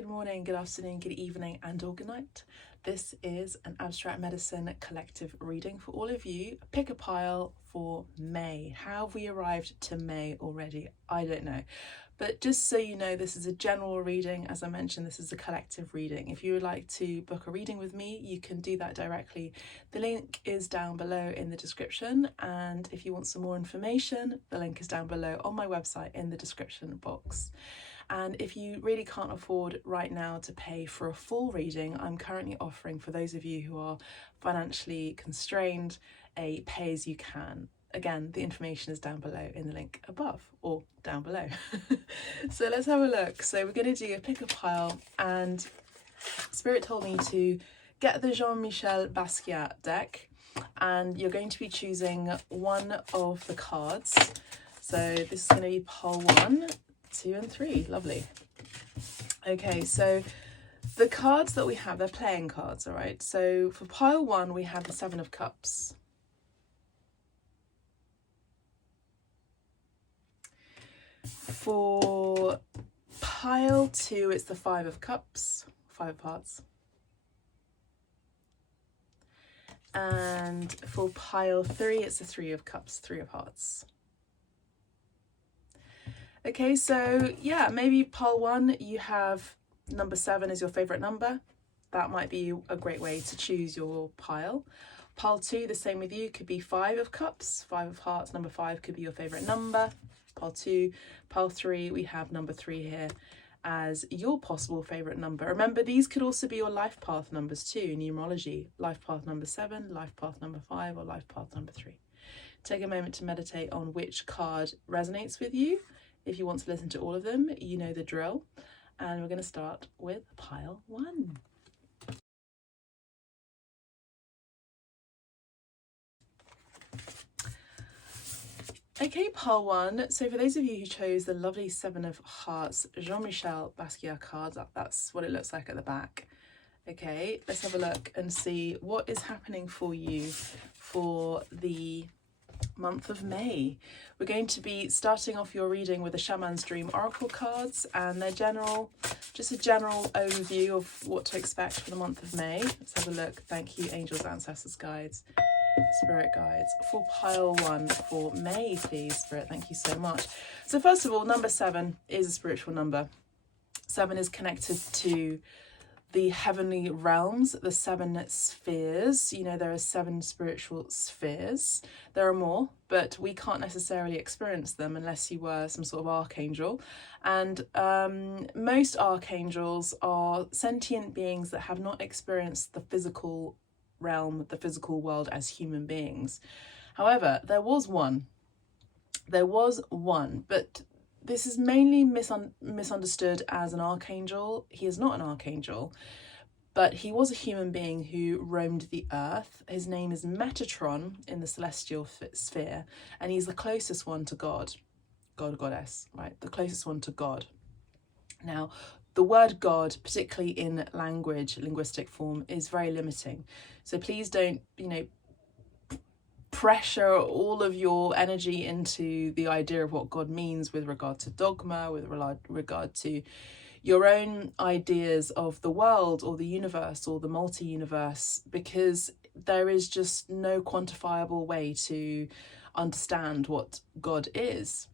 good morning, good afternoon, good evening, and or good night. This is an abstract medicine collective reading for all of you. Pick a pile for May. How have we arrived to May already? I don't know. But just so you know, this is a general reading. As I mentioned, this is a collective reading. If you would like to book a reading with me, you can do that directly. The link is down below in the description. And if you want some more information, the link is down below on my website in the description box. And if you really can't afford right now to pay for a full reading, I'm currently offering, for those of you who are financially constrained, a pay-as-you-can. Again, the information is down below in the link above or down below. So let's have a look. So we're going to do a pick a pile, and Spirit told me to get the Jean-Michel Basquiat deck, and you're going to be choosing one of the cards. So this is going to be pile 1, 2 and 3. Lovely. Okay, so the cards that we have, they're playing cards, all right? So for pile 1, we have the 7 of Cups. For pile 2, it's the 5 of Cups, 5 of Hearts. And for pile 3, it's the 3 of Cups, 3 of Hearts. Okay, so yeah, maybe pile 1, you have number 7 as your favourite number. That might be a great way to choose your pile. Pile 2, the same with you, could be 5 of Cups, 5 of Hearts, number 5 could be your favourite number. Pile 2, pile 3, we have number 3 here as your possible favourite number. Remember, these could also be your life path numbers too, in numerology. Life path number 7, life path number 5, or life path number 3. Take a moment to meditate on which card resonates with you. If you want to listen to all of them, you know the drill. And we're going to start with pile 1. Okay, pile 1. So for those of you who chose the lovely 7 of Hearts Jean-Michel Basquiat cards, that's what it looks like at the back. Okay, let's have a look and see what is happening for you for the month of May. We're going to be starting off your reading with the Shaman's Dream Oracle cards, and they're just a general overview of what to expect for the month of May. Let's have a look. Thank you, angels, ancestors, guides, spirit guides, for pile 1 for May, please, Spirit. Thank you so much. So first of all, number 7 is a spiritual number. 7 is connected to the heavenly realms, the 7 spheres. You know, there are 7 spiritual spheres. There are more, but we can't necessarily experience them unless you were some sort of archangel. And most archangels are sentient beings that have not experienced the physical realm, the physical world as human beings. However, there was one, but this is mainly misunderstood as an archangel. He is not an archangel, but he was a human being who roamed the earth. His name is Metatron in the celestial sphere, and he's the closest one to God, goddess, right? The closest one to God. Now, the word God, particularly in linguistic form, is very limiting. So please don't, pressure all of your energy into the idea of what God means with regard to dogma, with regard to your own ideas of the world or the universe or the multi-universe, because there is just no quantifiable way to understand what God is.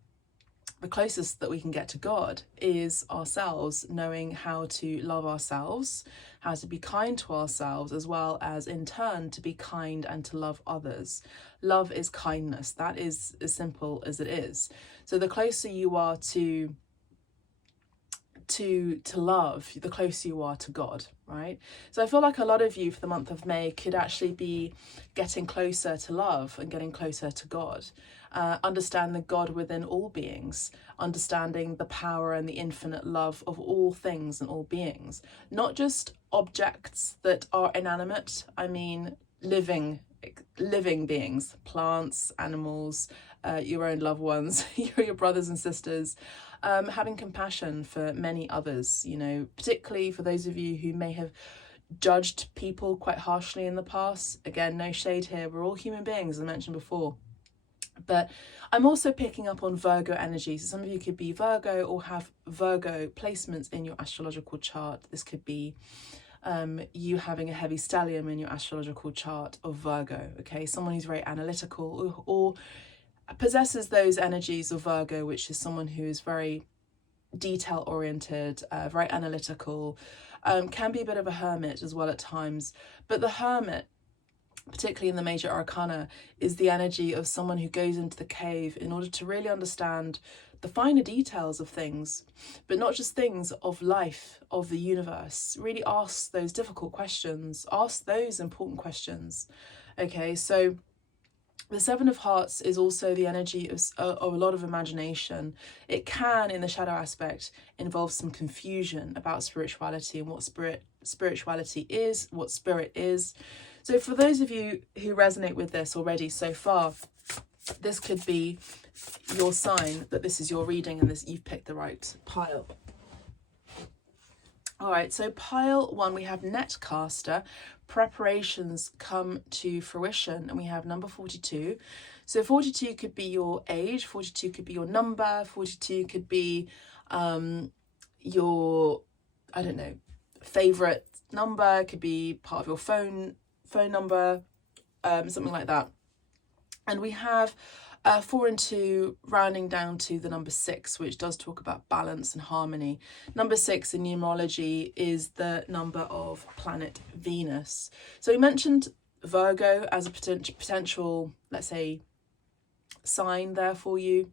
The closest that we can get to God is ourselves, knowing how to love ourselves, how to be kind to ourselves, as well as in turn to be kind and to love others. Love is kindness. That is as simple as it is. So the closer you are to love, the closer you are to God, right? So I feel like a lot of you for the month of May could actually be getting closer to love and getting closer to God. Understand the God within all beings, understanding the power and the infinite love of all things and all beings, not just objects that are inanimate. I mean living beings, plants, animals, your own loved ones, your brothers and sisters, having compassion for many others, particularly for those of you who may have judged people quite harshly in the past. Again, no shade here. We're all human beings, as I mentioned before. But I'm also picking up on Virgo energy. So some of you could be Virgo or have Virgo placements in your astrological chart. This could be you having a heavy stellium in your astrological chart of Virgo, okay? Someone who's very analytical or possesses those energies of Virgo, which is someone who is very detail oriented, very analytical, can be a bit of a hermit as well at times. But the hermit, particularly in the major arcana, is the energy of someone who goes into the cave in order to really understand the finer details of things, but not just things, of life, of the universe. Really asks those difficult questions, asks those important questions. Okay, so the Seven of Hearts is also the energy of a lot of imagination. It can, in the shadow aspect, involve some confusion about spirituality and what spirituality is, what spirit is. So for those of you who resonate with this already so far, this could be your sign that this is your reading and you've picked the right pile. All right, so pile 1, we have Netcaster. Preparations come to fruition, and we have number 42. So 42 could be your age, 42 could be your number, 42 could be your, I don't know, favorite number, could be part of your phone number, something like that. And we have 4 and 2 rounding down to the number 6, which does talk about balance and harmony. Number 6 in numerology is the number of planet Venus. So we mentioned Virgo as a potential, let's say, sign there for you.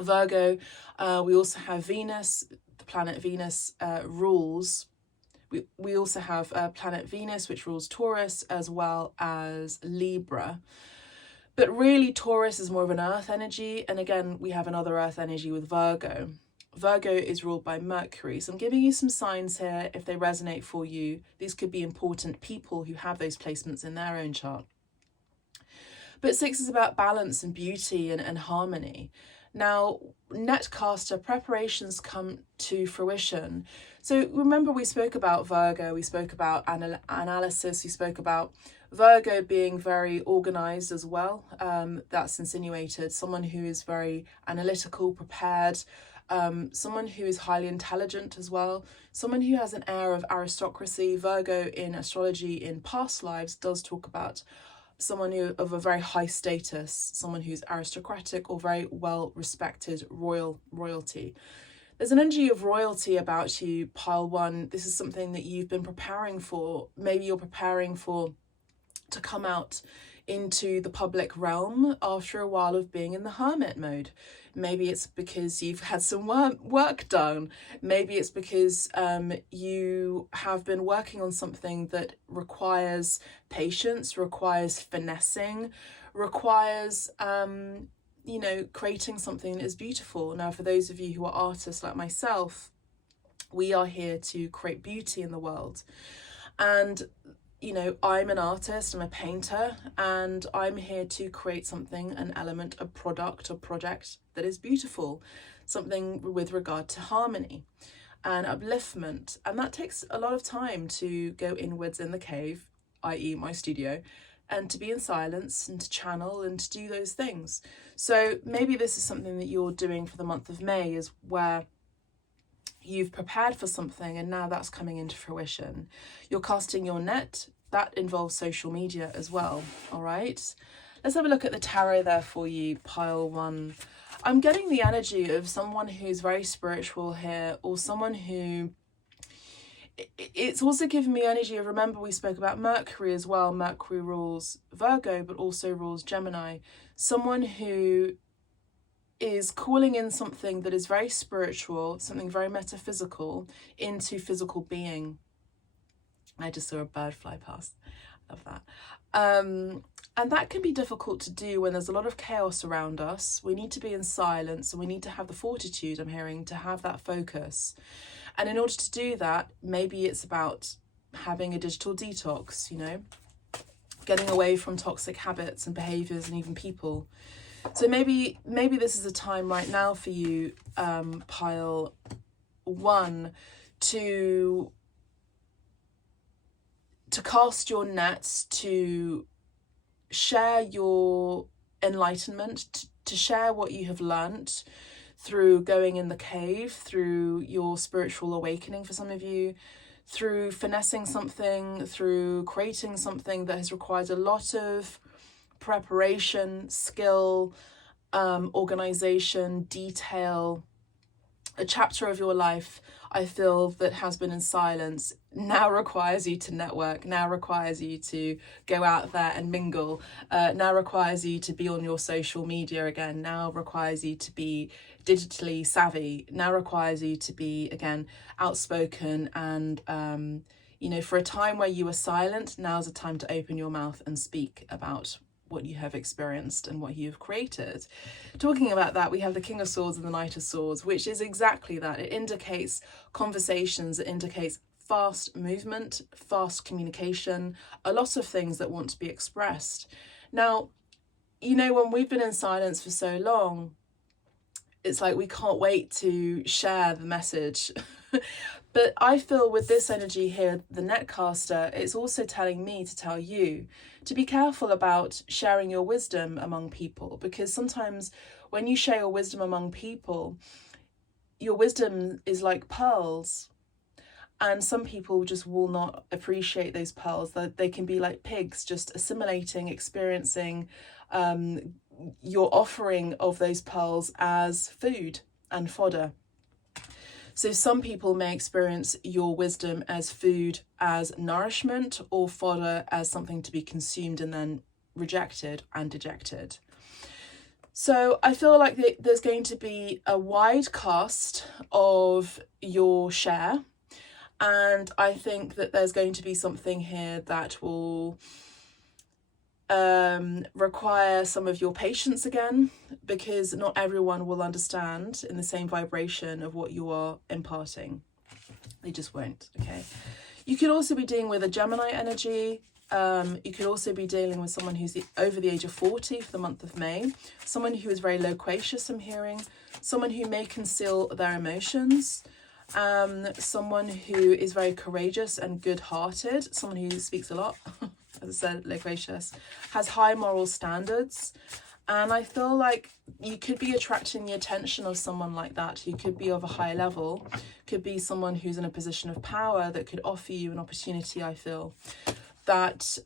Virgo, we also have Venus, the planet Venus rules. We also have planet Venus, which rules Taurus, as well as Libra. But really, Taurus is more of an earth energy. And again, we have another earth energy with Virgo. Virgo is ruled by Mercury. So I'm giving you some signs here. If they resonate for you, these could be important people who have those placements in their own chart. But 6 is about balance and beauty and harmony. Now, Netcaster, preparations come to fruition. So remember, we spoke about Virgo, we spoke about analysis, we spoke about Virgo being very organized as well. That's insinuated. Someone who is very analytical, prepared, someone who is highly intelligent as well, someone who has an air of aristocracy. Virgo in astrology in past lives does talk about someone who of a very high status, someone who's aristocratic or very well respected royalty. There's an energy of royalty about you, pile 1. This is something that you've been preparing for. Maybe you're preparing to come out into the public realm after a while of being in the hermit mode. Maybe it's because you've had some work done. Maybe it's because you have been working on something that requires patience, requires finessing, requires creating something that is beautiful. Now, for those of you who are artists like myself, we are here to create beauty in the world. And I'm an artist, I'm a painter, and I'm here to create something, an element, a product, a project that is beautiful, something with regard to harmony and upliftment. And that takes a lot of time to go inwards in the cave, i.e. my studio, and to be in silence and to channel and to do those things. So maybe this is something that you're doing for the month of May, is where you've prepared for something and now that's coming into fruition. You're casting your net. That involves social media as well. All right, let's have a look at the tarot there for you, pile 1. I'm getting the energy of someone who's very spiritual here, or someone who, it's also giving me energy of, remember we spoke about Mercury as well. Mercury rules Virgo but also rules Gemini. Someone who is calling in something that is very spiritual, something very metaphysical, into physical being. I just saw a bird fly past. Love that. And that can be difficult to do when there's a lot of chaos around us. We need to be in silence, and we need to have the fortitude, I'm hearing, to have that focus. And in order to do that, maybe it's about having a digital detox, getting away from toxic habits and behaviors and even people. So maybe this is a time right now for you, pile 1, to cast your nets, to share your enlightenment, to share what you have learnt through going in the cave, through your spiritual awakening for some of you, through finessing something, through creating something that has required a lot of preparation, skill, organization, detail. A chapter of your life, I feel, that has been in silence now requires you to network, now requires you to go out there and mingle, now requires you to be on your social media again, now requires you to be digitally savvy, now requires you to be, again, outspoken. And, you know, for a time where you were silent, now's a time to open your mouth and speak about what you have experienced and what you've created. Talking about that, we have the King of Swords and the Knight of Swords, which is exactly that. It indicates conversations, it indicates fast movement, fast communication, a lot of things that want to be expressed. Now, you know, when we've been in silence for so long, it's like we can't wait to share the message. But I feel with this energy here, the netcaster, it's also telling me to tell you to be careful about sharing your wisdom among people, because sometimes when you share your wisdom among people, your wisdom is like pearls, and some people just will not appreciate those pearls. That they can be like pigs, just assimilating, experiencing your offering of those pearls as food and fodder. So some people may experience your wisdom as food, as nourishment, or fodder as something to be consumed and then rejected and dejected. So I feel like there's going to be a wide cast of your share. And I think that there's going to be something here that will require some of your patience again, because not everyone will understand in the same vibration of what you are imparting. They just won't. Okay, you could also be dealing with a Gemini energy. You could also be dealing with someone who's over the age of 40 for the month of May, someone who is very loquacious, I'm hearing, someone who may conceal their emotions, someone who is very courageous and good-hearted, someone who speaks a lot, as I said, loquacious, has high moral standards. And I feel like you could be attracting the attention of someone like that, who could be of a high level, could be someone who's in a position of power that could offer you an opportunity, I feel, that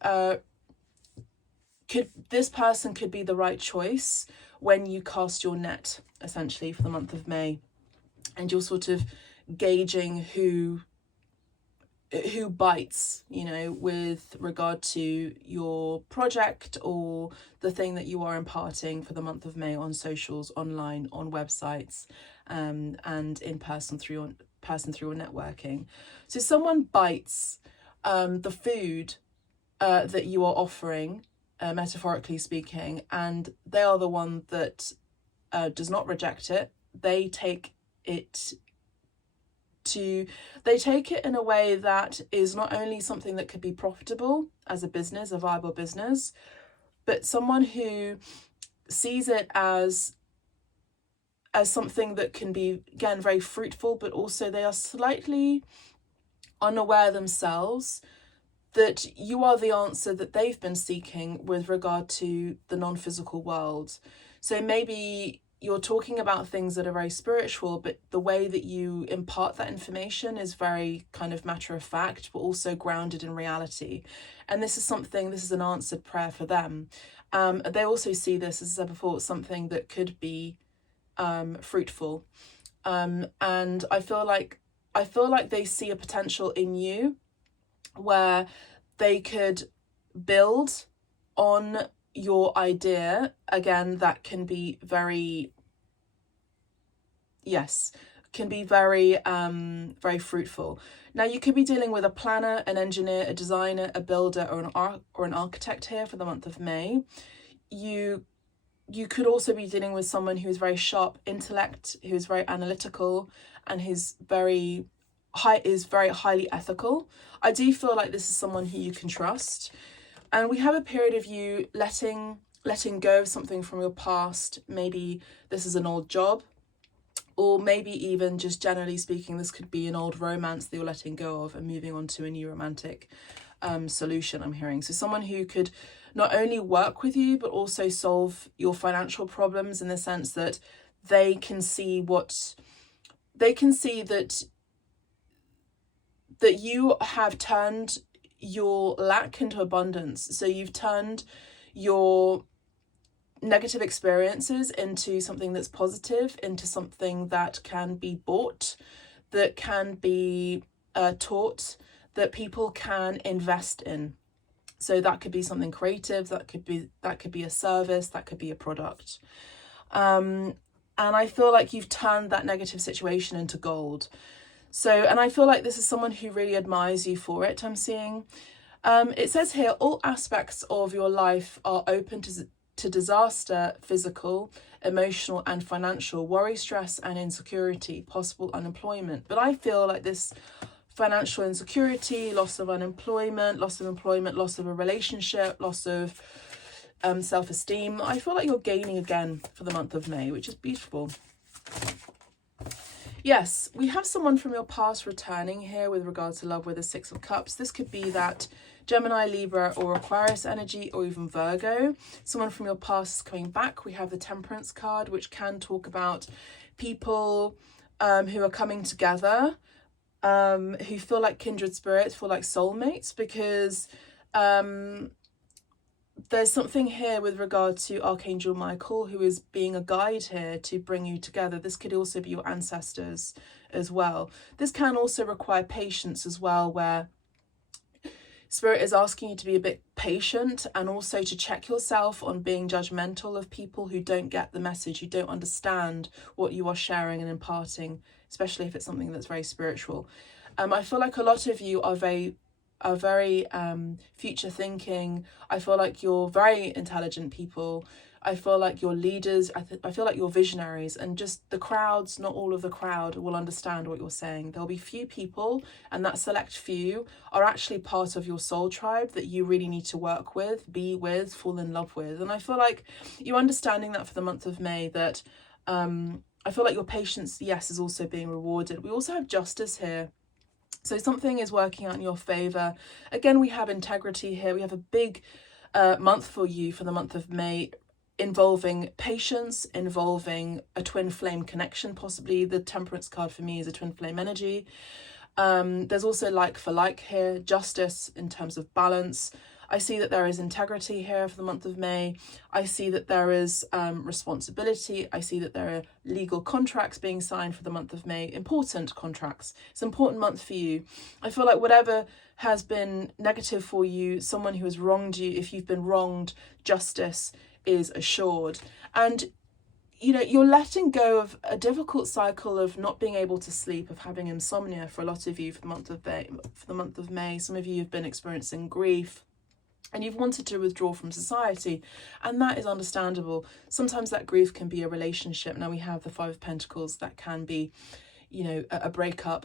this person could be the right choice when you cast your net, essentially, for the month of May. And you're sort of gauging who bites, you know, with regard to your project or the thing that you are imparting for the month of May on socials, online, on websites, and in person through your networking. So someone bites the food that you are offering, metaphorically speaking, and they are the one that does not reject it. They take it in a way that is not only something that could be profitable as a business, a viable business, but someone who sees it as something that can be, again, very fruitful, but also they are slightly unaware themselves that you are the answer that they've been seeking with regard to the non-physical world. So maybe you're talking about things that are very spiritual, but the way that you impart that information is very kind of matter of fact, but also grounded in reality. And this is an answered prayer for them. They also see this, as I said before, something that could be fruitful. And I feel like they see a potential in you where they could build on your idea, again, that can be very, very fruitful. Now, you could be dealing with a planner, an engineer, a designer, a builder, or an architect here for the month of May. You could also be dealing with someone who is very sharp intellect, who is very analytical, and who's very highly ethical. I do feel like this is someone who you can trust. And we have a period of you letting go of something from your past. Maybe this is an old job, or maybe even just generally speaking, this could be an old romance that you're letting go of and moving on to a new romantic solution, I'm hearing. So someone who could not only work with you, but also solve your financial problems, in the sense that they can see that you have turned your lack into abundance. So you've turned your negative experiences into something that's positive, into something that can be bought, that can be taught, that people can invest in. So that could be something creative, that could be a service, that could be a product. And I feel like you've turned that negative situation into gold. So, and I feel like this is someone who really admires you for it, I'm seeing. It says here, all aspects of your life are open to disaster, physical, emotional and financial, worry, stress and insecurity, possible unemployment. But I feel like this financial insecurity, loss of employment, loss of a relationship, loss of self-esteem, I feel like you're gaining again for the month of May, which is beautiful. Yes, we have someone from your past returning here with regards to love with the Six of Cups. This could be that Gemini, Libra or Aquarius energy, or even Virgo. Someone from your past is coming back. We have the Temperance card, which can talk about people who are coming together, who feel like kindred spirits, feel like soulmates, because there's something here with regard to Archangel Michael, who is being a guide here to bring you together. This could also be your ancestors as well. This can also require patience as well, where Spirit is asking you to be a bit patient, and also to check yourself on being judgmental of people who don't get the message, who don't understand what you are sharing and imparting, especially if it's something that's very spiritual. I feel like a lot of you are very future thinking. I feel like you're very intelligent people. I feel like you're leaders. I feel like you're visionaries, and just the crowds, not all of the crowd will understand what you're saying. There'll be few people, and that select few are actually part of your soul tribe that you really need to work with, be with, fall in love with. And I feel like you're understanding that for the month of May, that I feel like your patience, yes, is also being rewarded. We also have Justice here. So something is working out in your favour. Again, we have integrity here. We have a big month for you for the month of May, involving patience, involving a twin flame connection, possibly. The Temperance card for me is a twin flame energy. There's also like for like here, justice in terms of balance. I see that there is integrity here for the month of May. I see that there is responsibility. I see that there are legal contracts being signed for the month of May, important contracts. It's an important month for you. I feel like whatever has been negative for you, someone who has wronged you, if you've been wronged, justice is assured. And you know, you're letting go of a difficult cycle of not being able to sleep, of having insomnia for a lot of you for the month of May. Some of you have been experiencing grief, and you've wanted to withdraw from society, and that is understandable. Sometimes that grief can be a relationship. Now we have the Five of Pentacles. That can be, you know, a breakup,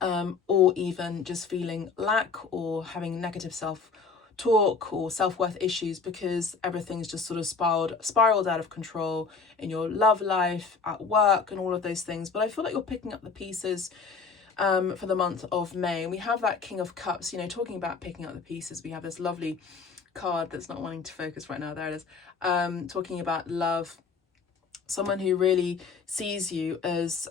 or even just feeling lack, or having negative self-talk or self-worth issues, because everything's just sort of spiraled out of control in your love life, at work, and all of those things. But I feel like you're picking up the pieces for the month of May. And we have that King of Cups, you know, talking about picking up the pieces. We have this lovely card that's not wanting to focus right now. There it is. Talking about love. Someone who really sees you as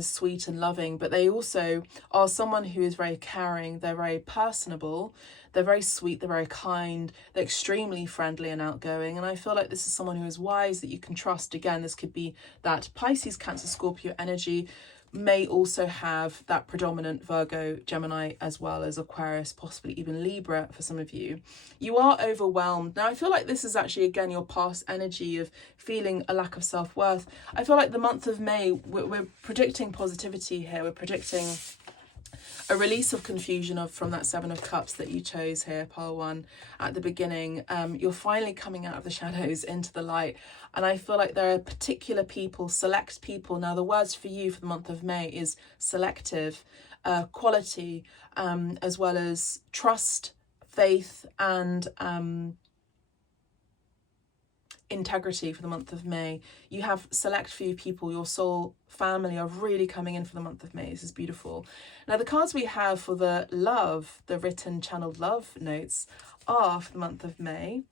sweet and loving, but they also are someone who is very caring. They're very personable. They're very sweet. They're very kind. They're extremely friendly and outgoing. And I feel like this is someone who is wise, that you can trust. Again, this could be that Pisces, Cancer, Scorpio energy. May also have that predominant Virgo, Gemini, as well as Aquarius, possibly even Libra for some of you. You are overwhelmed. Now, I feel like this is actually, again, your past energy of feeling a lack of self-worth. I feel like the month of May, we're predicting positivity here. We're predicting a release of confusion from that Seven of Cups that you chose here, pile one, at the beginning. You're finally coming out of the shadows into the light. And I feel like there are particular people, select people. Now, the words for you for the month of May is selective, quality, as well as trust, faith, and integrity for the month of May. You have select few people, your soul family are really coming in for the month of May. This is beautiful. Now the cards we have for the love, the written channeled love notes are for the month of May.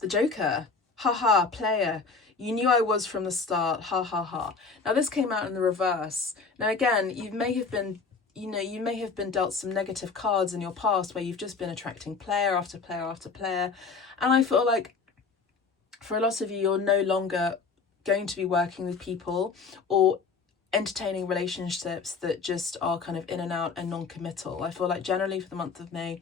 The Joker, haha, player. You knew I was from the start, ha ha ha. Now this came out in the reverse. Now again, you may have been dealt some negative cards in your past where you've just been attracting player after player after player. And I feel like for a lot of you, you're no longer going to be working with people or entertaining relationships that just are kind of in and out and non-committal. I feel like generally for the month of May,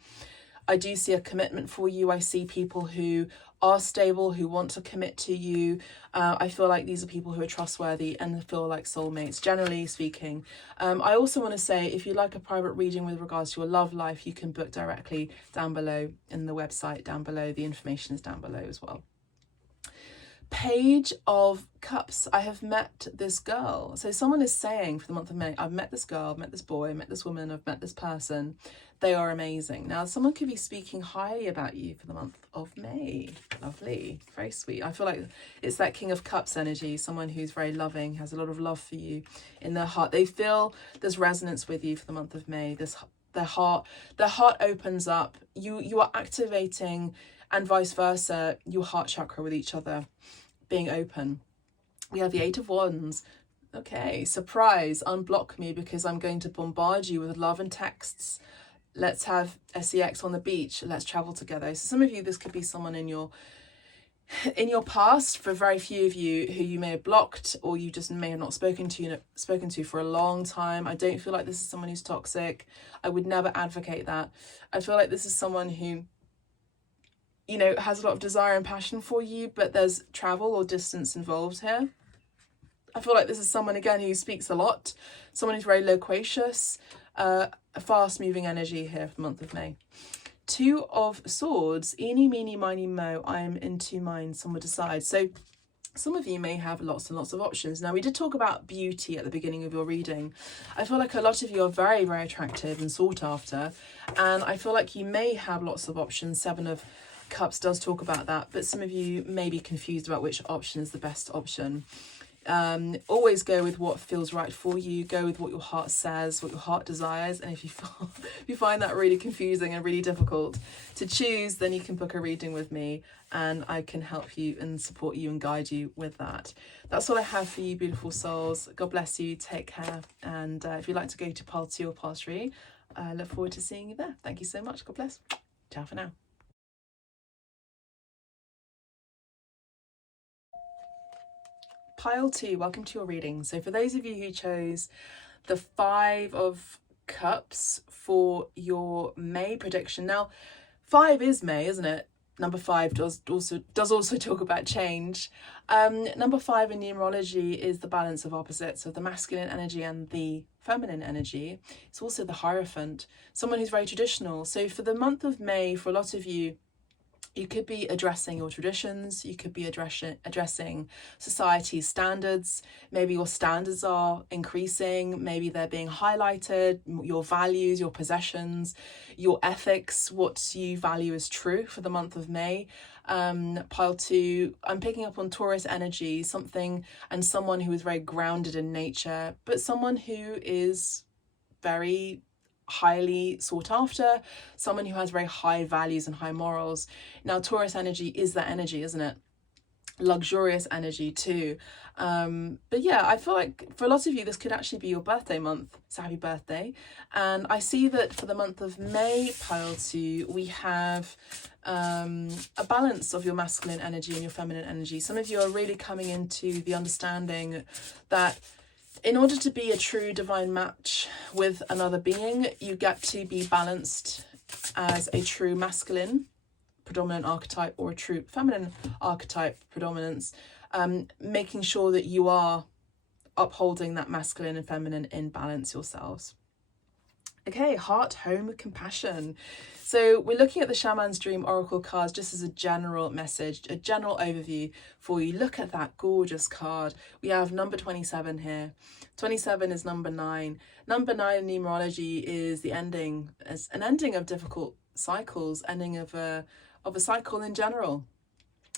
I do see a commitment for you. I see people who are stable, who want to commit to you. I feel like these are people who are trustworthy and feel like soulmates, generally speaking. I also want to say, if you'd like a private reading with regards to your love life, you can book directly down below in the website down below. The information is down below as well. Page of Cups. I have met this girl. So someone is saying for the month of May, I've met this girl, I've met this boy, I've met this woman, I've met this person. They are amazing. Now someone could be speaking highly about you for the month of May. Lovely, very sweet. I feel like it's that King of Cups energy, someone who's very loving, has a lot of love for you in their heart. They feel there's resonance with you for the month of May. Their heart opens up. You are activating, and vice versa, your heart chakra with each other being open. We have the Eight of Wands. Okay, surprise, unblock me because I'm going to bombard you with love and texts. Let's have sex on the beach. Let's travel together. So some of you, this could be someone in your past. For very few of you who you may have blocked or you just may have not spoken to for a long time. I don't feel like this is someone who's toxic. I would never advocate that. I feel like this is someone who, you know, has a lot of desire and passion for you, but there's travel or distance involved here. I feel like this is someone, again, who speaks a lot, someone who's very loquacious, a fast-moving energy here for the month of May. Two of Swords, eeny, meeny, miny, mo, I am in two minds, some would decide. So some of you may have lots and lots of options. Now, we did talk about beauty at the beginning of your reading. I feel like a lot of you are very, very attractive and sought after, and I feel like you may have lots of options. Seven of Cups does talk about that, but some of you may be confused about which option is the best option. Always go with what feels right for you. Go with what your heart says, what your heart desires. And if you find that really confusing and really difficult to choose, then you can book a reading with me and I can help you and support you and guide you with that. That's all I have for you, beautiful souls. God bless you. Take care. And if you'd like to go to pile 2 or pile 3, I look forward to seeing you there. Thank you so much. God bless. Ciao for now. Pile 2, welcome to your reading. So for those of you who chose the 5 of Cups for your May prediction, now 5 is May, isn't it? Number 5 does also talk about change. Number 5 in numerology is the balance of opposites, of the masculine energy and the feminine energy. It's also the Hierophant, someone who's very traditional. So for the month of May, for a lot of you, you could be addressing your traditions, you could be addressing society's standards. Maybe your standards are increasing, maybe they're being highlighted, your values, your possessions, your ethics, what you value as true for the month of May. Pile 2, I'm picking up on Taurus energy, something and someone who is very grounded in nature, but someone who is very highly sought after, someone who has very high values and high morals. Now Taurus energy is that energy, isn't it? Luxurious energy too. But yeah, I feel like for a lot of you this could actually be your birthday month, so happy birthday. And I see that for the month of May, pile 2, we have a balance of your masculine energy and your feminine energy. Some of you are really coming into the understanding that in order to be a true divine match with another being, you get to be balanced as a true masculine predominant archetype or a true feminine archetype predominance, making sure that you are upholding that masculine and feminine in balance yourselves. Okay, heart, home, compassion. So we're looking at the Shaman's Dream Oracle cards just as a general message, a general overview for you. Look at that gorgeous card. We have number 27 here. 27 is number 9. Number 9 in numerology is the ending, as an ending of difficult cycles, ending of a cycle in general.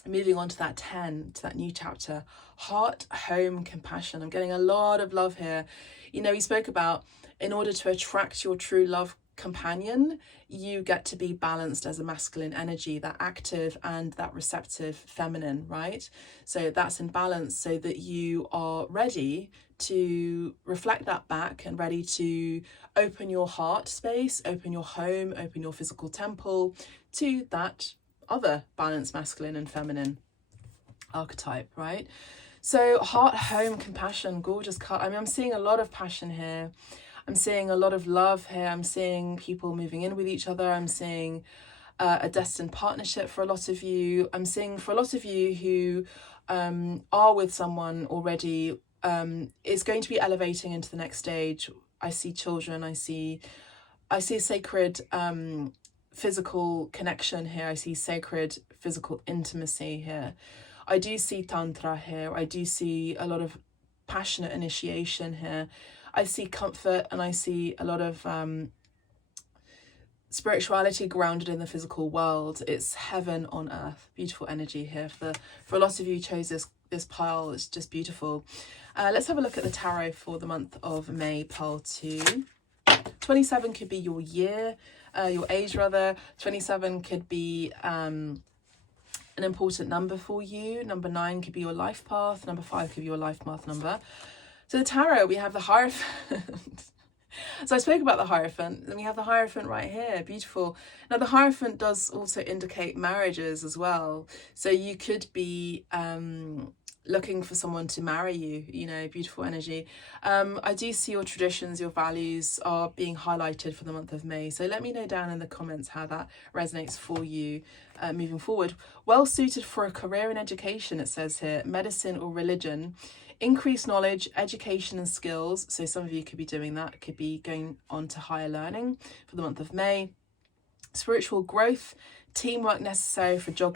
moving on to that 10, to that new chapter, heart, home, compassion. I'm getting a lot of love here. You know, we spoke about, in order to attract your true love companion, you get to be balanced as a masculine energy, that active and that receptive feminine, right? So that's in balance, so that you are ready to reflect that back and ready to open your heart space, open your home, open your physical temple to that other balanced masculine and feminine archetype, right? So heart, home, compassion, gorgeous card. I mean, I'm seeing a lot of passion here. I'm seeing a lot of love here. I'm seeing people moving in with each other. I'm seeing a destined partnership for a lot of you. I'm seeing for a lot of you who are with someone already, it's going to be elevating into the next stage. I see children. I see a sacred physical connection here. I see sacred physical intimacy here. I do see tantra here. I do see a lot of passionate initiation here. I see comfort, and I see a lot of spirituality grounded in the physical world. It's heaven on earth. Beautiful energy here. For a lot of you who chose this pile, it's just beautiful. Let's have a look at the tarot for the month of May, pile 2. 27 could be your year, your age rather. 27 could be an important number for you. Number 9 could be your life path. Number 5 could be your life path number. So the tarot, we have the Hierophant. So I spoke about the Hierophant, and we have the Hierophant right here. Beautiful. Now the Hierophant does also indicate marriages as well. So you could be looking for someone to marry you, you know, beautiful energy. I do see your traditions, your values are being highlighted for the month of May. So let me know down in the comments how that resonates for you moving forward. Well suited for a career in education, it says here, medicine or religion. Increased knowledge, education and skills. So some of you could be doing that, could be going on to higher learning for the month of May. Spiritual growth, teamwork necessary for job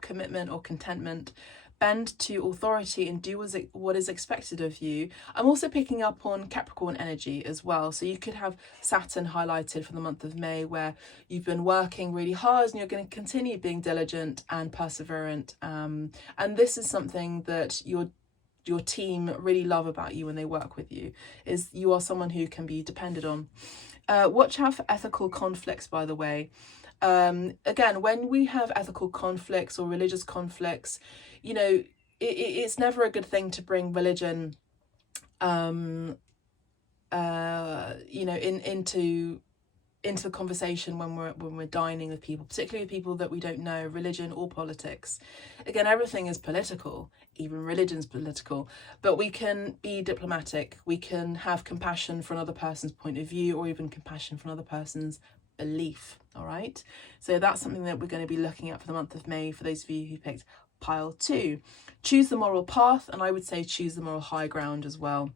commitment or contentment. Bend to authority and do what is expected of you. I'm also picking up on Capricorn energy as well. So you could have Saturn highlighted for the month of May, where you've been working really hard and you're going to continue being diligent and perseverant. And this is something that your team really love about you when they work with you, is you are someone who can be depended on. Watch out for ethical conflicts, by the way. Again, when we have ethical conflicts or religious conflicts, you know, it's never a good thing to bring religion, you know, into the conversation when we're dining with people, particularly people that we don't know, religion or politics. Again, everything is political, even religion's political, but we can be diplomatic. We can have compassion for another person's point of view, or even compassion for another person's belief. All right, so that's something that we're going to be looking at for the month of May for those of you who picked pile 2. Choose the moral path, and I would say choose the moral high ground as well.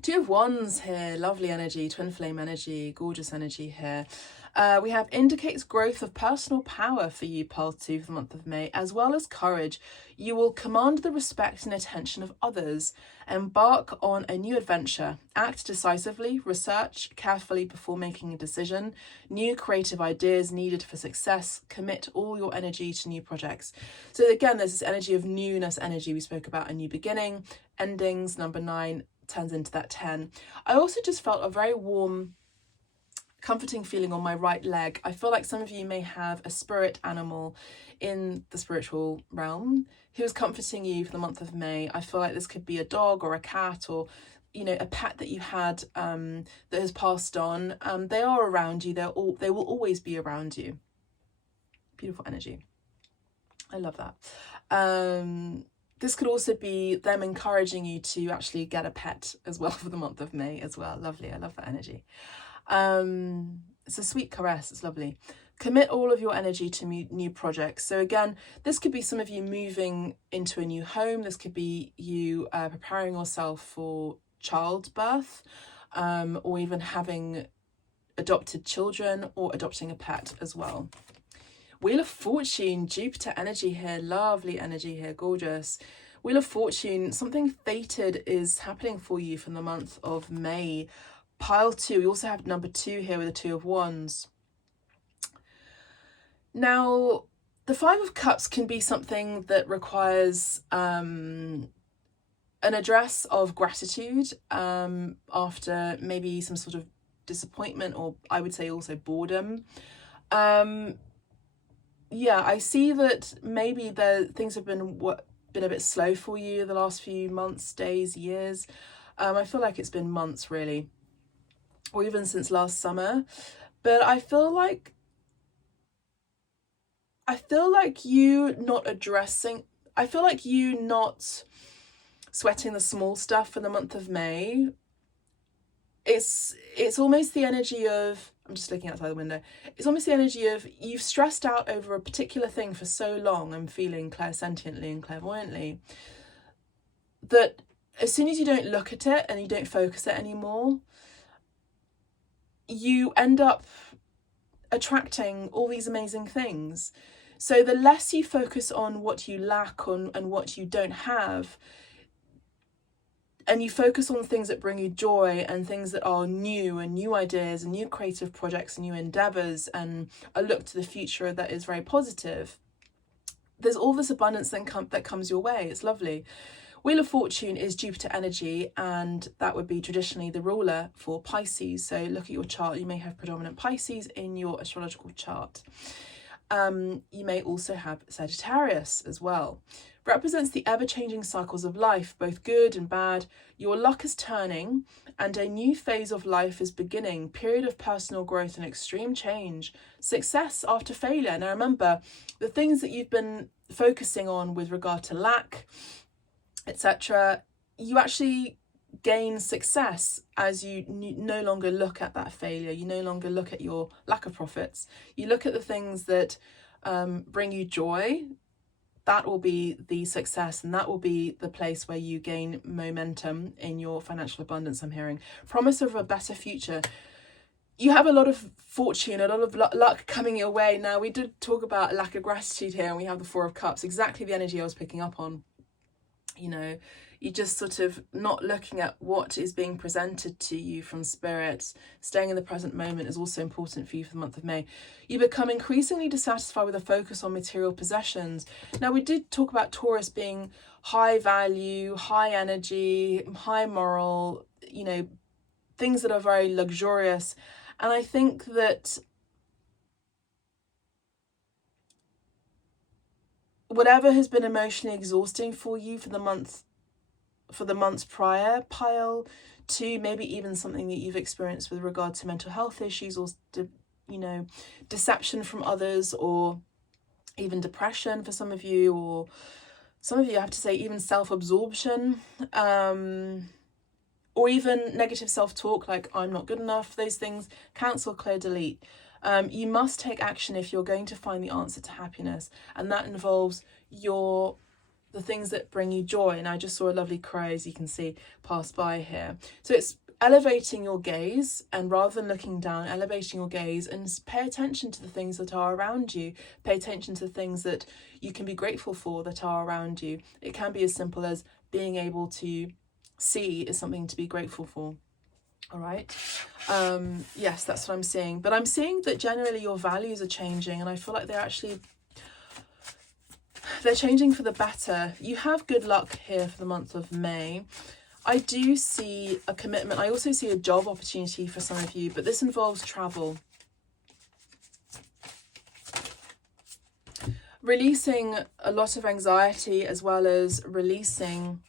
2 of Wands here, lovely energy, twin flame energy, gorgeous energy here. We have indicates growth of personal power for you, pile 2, for the month of May, as well as courage. You will command the respect and attention of others. Embark on a new adventure. Act decisively, research carefully before making a decision. New creative ideas needed for success. Commit all your energy to new projects. So again, there's this energy of newness energy. We spoke about a new beginning, endings. Number 9 turns into that 10. I also just felt a very warm, comforting feeling on my right leg. I feel like some of you may have a spirit animal in the spiritual realm who is comforting you for the month of May. I feel like this could be a dog or a cat, or, you know, a pet that you had that has passed on. They are around you. They will always be around you. Beautiful energy. I love that. This could also be them encouraging you to actually get a pet as well for the month of May as well. Lovely. I love that energy. It's a sweet caress. It's lovely. Commit all of your energy to new projects. So again, this could be some of you moving into a new home. This could be you preparing yourself for childbirth, or even having adopted children, or adopting a pet as well. Wheel of Fortune, Jupiter energy here, lovely energy here, gorgeous. Wheel of Fortune, something fated is happening for you from the month of May. Pile 2, we also have number 2 here with the 2 of Wands. Now, The Five of Cups can be something that requires an address of gratitude after maybe some sort of disappointment, or I would say also boredom. Yeah, I see that maybe things have been a bit slow for you the last few months, days, years. I feel like it's been months really, or even since last summer. But I feel like you not sweating the small stuff for the month of May. It's almost the energy of, I'm just looking outside the window, it's almost the energy of you've stressed out over a particular thing for so long and feeling clairsentiently and clairvoyantly that as soon as you don't look at it and you don't focus it anymore, you end up attracting all these amazing things. So the less you focus on what you lack on and what you don't have, and you focus on things that bring you joy and things that are new and new ideas and new creative projects and new endeavors and a look to the future that is very positive, there's all this abundance that comes your way. It's lovely. Wheel of Fortune is Jupiter energy, and that would be traditionally the ruler for Pisces. So look at your chart. You may have predominant Pisces in your astrological chart. You may also have Sagittarius as well. Represents the ever-changing cycles of life, both good and bad. Your luck is turning and a new phase of life is beginning. Period of personal growth and extreme change. Success after failure. Now remember, the things that you've been focusing on with regard to lack, etc., you actually gain success as you no longer look at that failure. You no longer look at your lack of profits. You look at the things that bring you joy. That will be the success, and that will be the place where you gain momentum in your financial abundance, I'm hearing. Promise of a better future. You have a lot of fortune, a lot of luck coming your way. Now, we did talk about lack of gratitude here, and we have the Four of Cups, exactly the energy I was picking up on. You know, you just sort of not looking at what is being presented to you from spirit. Staying in the present moment is also important for you for the month of May. You become increasingly dissatisfied with a focus on material possessions. Now, we did talk about Taurus being high value, high energy, high moral, you know, things that are very luxurious. And I think that whatever has been emotionally exhausting for you for the months prior, pile to maybe even something that you've experienced with regard to mental health issues, or you know, deception from others, or even depression for some of you, or some of you, I have to say, even self-absorption, or even negative self-talk like I'm not good enough. Those things, cancel, clear, delete. You must take action if you're going to find the answer to happiness, and that involves the things that bring you joy. And I just saw a lovely crow, as you can see, pass by here. So it's elevating your gaze, and rather than looking down, elevating your gaze and pay attention to the things that are around you. Pay attention to the things that you can be grateful for that are around you. It can be as simple as being able to see is something to be grateful for. All right. Yes, that's what I'm seeing. But I'm seeing that generally your values are changing, and I feel like they're changing for the better. You have good luck here for the month of May. I do see a commitment. I also see a job opportunity for some of you, but this involves travel. Releasing a lot of anxiety, as well as releasing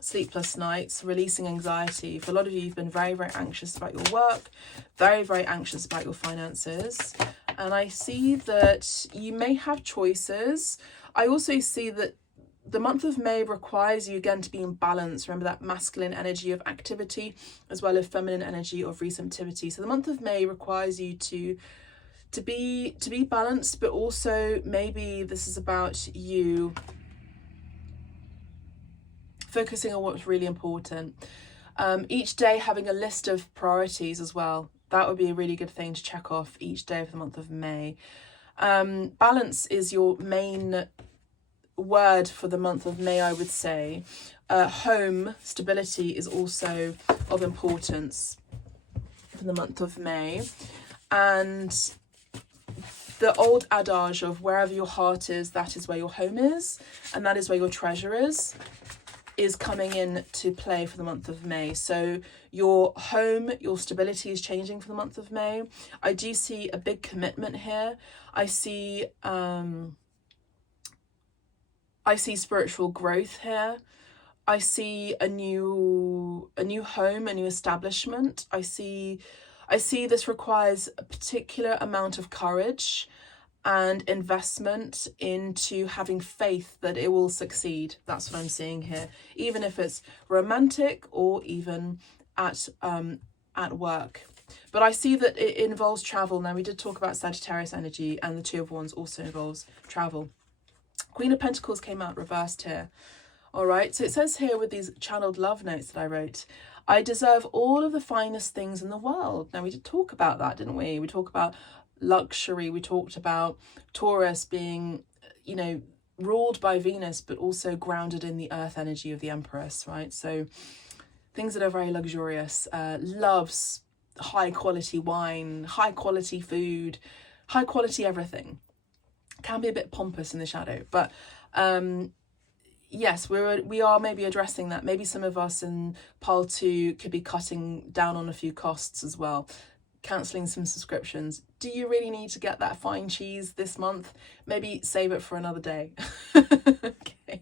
sleepless nights, releasing anxiety. For a lot of you, you've been very, very anxious about your work, very, very anxious about your finances. And I see that you may have choices. I also see that the month of May requires you again to be in balance. Remember that masculine energy of activity as well as feminine energy of receptivity. So the month of May requires you to be balanced, but also maybe this is about you focusing on what's really important. Each day having a list of priorities as well. That would be a really good thing to check off each day of the month of May. Balance is your main word for the month of May, I would say. Home stability is also of importance for the month of May. And the old adage of wherever your heart is, that is where your home is, and that is where your treasure is coming in to play for the month of May. So your home, your stability is changing for the month of May. I do see a big commitment here. I see spiritual growth here. I see a new home, a new establishment. I see this requires a particular amount of courage and investment into having faith that it will succeed. That's what I'm seeing here, even if it's romantic or even at work. But I see that it involves travel. Now, we did talk about Sagittarius energy, and the Two of Wands also involves travel. Queen of Pentacles came out reversed here. All right, so it says here with these channeled love notes that I wrote, I deserve all of the finest things in the world. Now, we did talk about that, didn't we? We talked about luxury. We talked about Taurus being, you know, ruled by Venus, but also grounded in the earth energy of the Empress, right? So things that are very luxurious, loves high quality wine, high quality food, high quality everything. Can be a bit pompous in the shadow, but yes, we are maybe addressing that. Maybe some of us in pile 2 could be cutting down on a few costs as well, cancelling some subscriptions. Do you really need to get that fine cheese this month? Maybe save it for another day. Okay.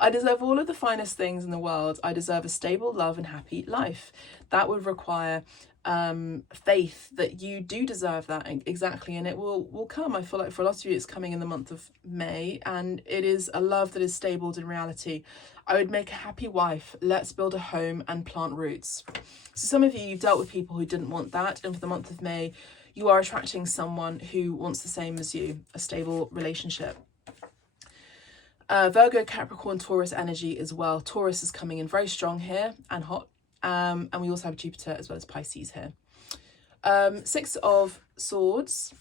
I deserve all of the finest things in the world. I deserve a stable, love and happy life. That would require faith that you do deserve that, exactly, and it will come. I feel like for a lot of you it's coming in the month of May, and it is a love that is stabled in reality. I would make a happy wife. Let's build a home and plant roots. So some of you, you've dealt with people who didn't want that, and for the month of May you are attracting someone who wants the same as you, a stable relationship. Virgo, Capricorn, Taurus energy as well. Taurus is coming in very strong here and hot. And we also have Jupiter as well as Pisces here. 6 of Swords.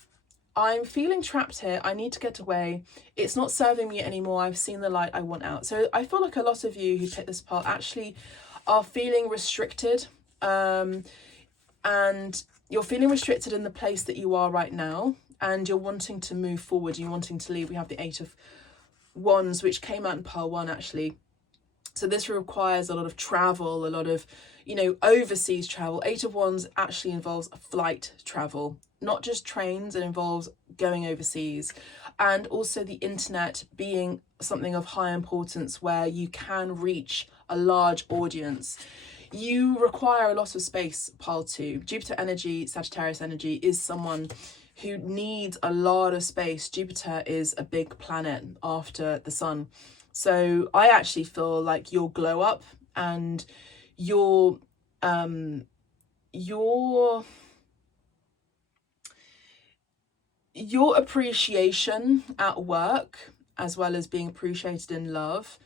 I'm feeling trapped here. I need to get away. It's not serving me anymore. I've seen the light. I want out. So I feel like a lot of you who picked this part actually are feeling restricted. And you're feeling restricted in the place that you are right now. And you're wanting to move forward. You're wanting to leave. We have the 8 of Wands, which came out in pile 1 actually. So this requires a lot of travel, a lot of, you know, overseas travel. 8 of Wands actually involves flight travel, not just trains. It involves going overseas, and also the internet being something of high importance where you can reach a large audience. You require a lot of space, pile 2. Jupiter energy, Sagittarius energy is someone who needs a lot of space. Jupiter is a big planet after the sun. So I actually feel like you'll glow up, and your appreciation at work, as well as being appreciated in love,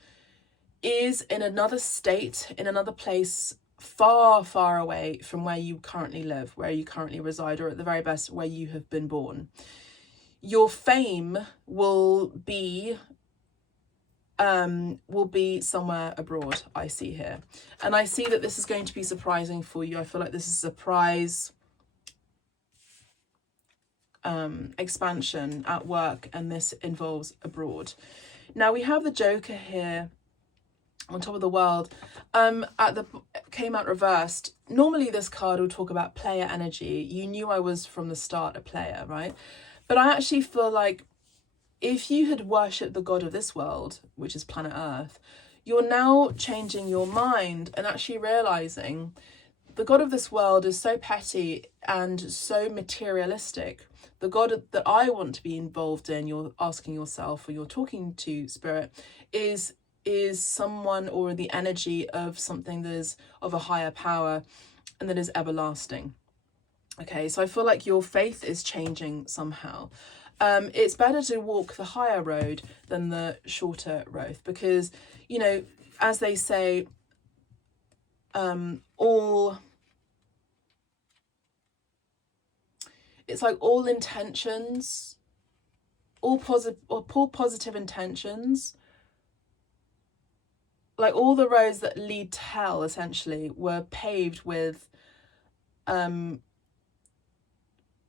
is in another state, in another place, far, far away from where you currently live, where you currently reside, or at the very best, where you have been born. Your fame will be somewhere abroad, I see here. And I see that this is going to be surprising for you. I feel like this is a surprise expansion at work, and this involves abroad. Now we have the Joker here on top of the world. Came out reversed. Normally this card will talk about player energy. You knew I was from the start a player, right? But I actually feel like if you had worshipped the god of this world, which is planet Earth, you're now changing your mind and actually realizing the god of this world is so petty and so materialistic. The god that I want to be involved in, you're asking yourself, or you're talking to spirit, is someone or the energy of something that is of a higher power and that is everlasting. Okay, so I feel like your faith is changing somehow. It's better to walk the higher road than the shorter road, because, you know, as they say, all intentions, all positive intentions, like all the roads that lead to hell essentially were paved with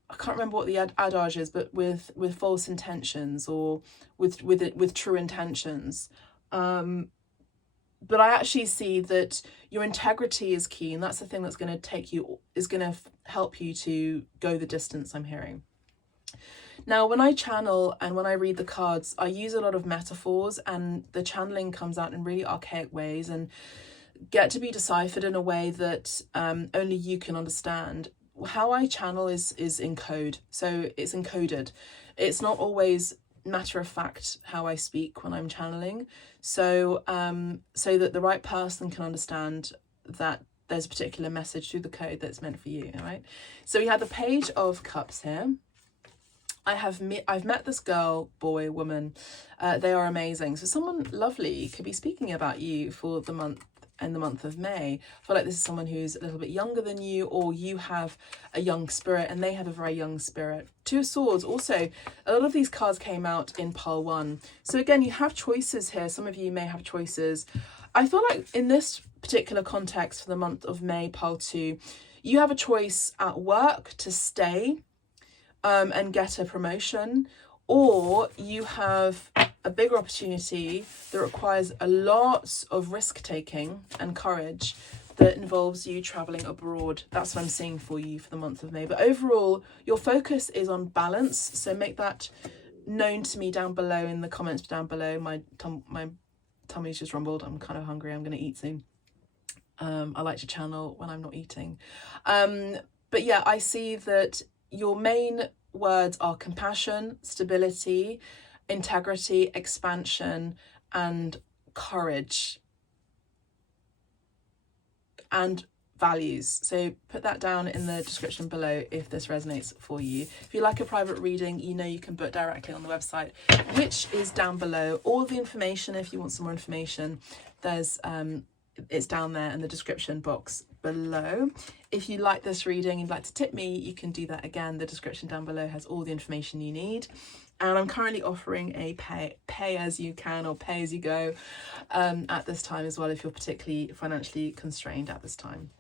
I can't remember what the adage is, but with false intentions or with true intentions. But I actually see that your integrity is key, and that's the thing that's going to help you to go the distance, I'm hearing. Now, when I channel and when I read the cards, I use a lot of metaphors, and the channeling comes out in really archaic ways and get to be deciphered in a way that only you can understand. How I channel is in code, so it's encoded. It's not always matter of fact how I speak when I'm channeling, so so that the right person can understand that there's a particular message through the code that's meant for you. All right, so we have the Page of Cups here. I've met this girl, boy, woman. They are amazing. So someone lovely could be speaking about you for the month of May. I feel like this is someone who's a little bit younger than you, or you have a young spirit and they have a very young spirit. Two of Swords. Also, a lot of these cards came out in pile 1. So again, you have choices here. Some of you may have choices. I feel like in this particular context for the month of May, pile 2, you have a choice at work to stay and get a promotion, or you have a bigger opportunity that requires a lot of risk taking and courage that involves you traveling abroad. That's what I'm seeing for you for the month of May. But overall, your focus is on balance, so make that known to me down below in the comments down below. My tummy's just rumbled. I'm kind of hungry. I'm going to eat soon. I like to channel when I'm not eating. But yeah, I see that your main words are compassion, stability, integrity, expansion, and courage, and values. So put that down in the description below if this resonates for you. If you like a private reading, you know you can book directly on the website, which is down below. All the information, if you want some more information, there's it's down there in the description box below. If you like this reading, you'd like to tip me, you can do that again. The description down below has all the information you need. And I'm currently offering a pay as you can or pay as you go at this time as well, if you're particularly financially constrained at this time.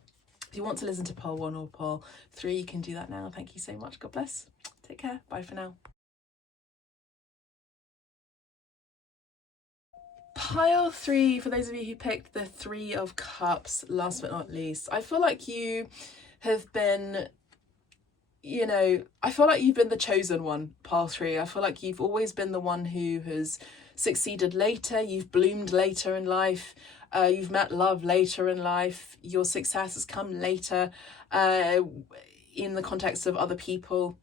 If you want to listen to pile 1 or pile 3, you can do that now. Thank you so much. God bless. Take care. Bye for now. Pile 3, for those of you who picked the 3 of Cups, last but not least, I feel like you have been, you know, I feel like you've been the chosen one, pile 3. I feel like you've always been the one who has succeeded later, you've bloomed later in life, you've met love later in life, your success has come later in the context of other people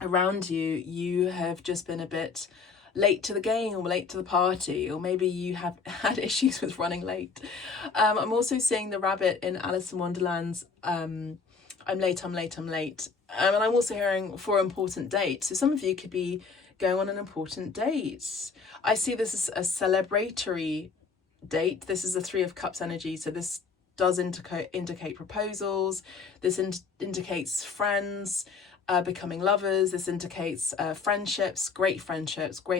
around you. You have just been a bit late to the game or late to the party, or maybe you have had issues with running late. I'm also seeing the rabbit in Alice in Wonderland's I'm late. And I'm also hearing for important date. So some of you could be going on an important date. I see this as a celebratory date. This is the 3 of Cups energy. So this does indicate proposals. This indicates friends becoming lovers. This indicates friendships, great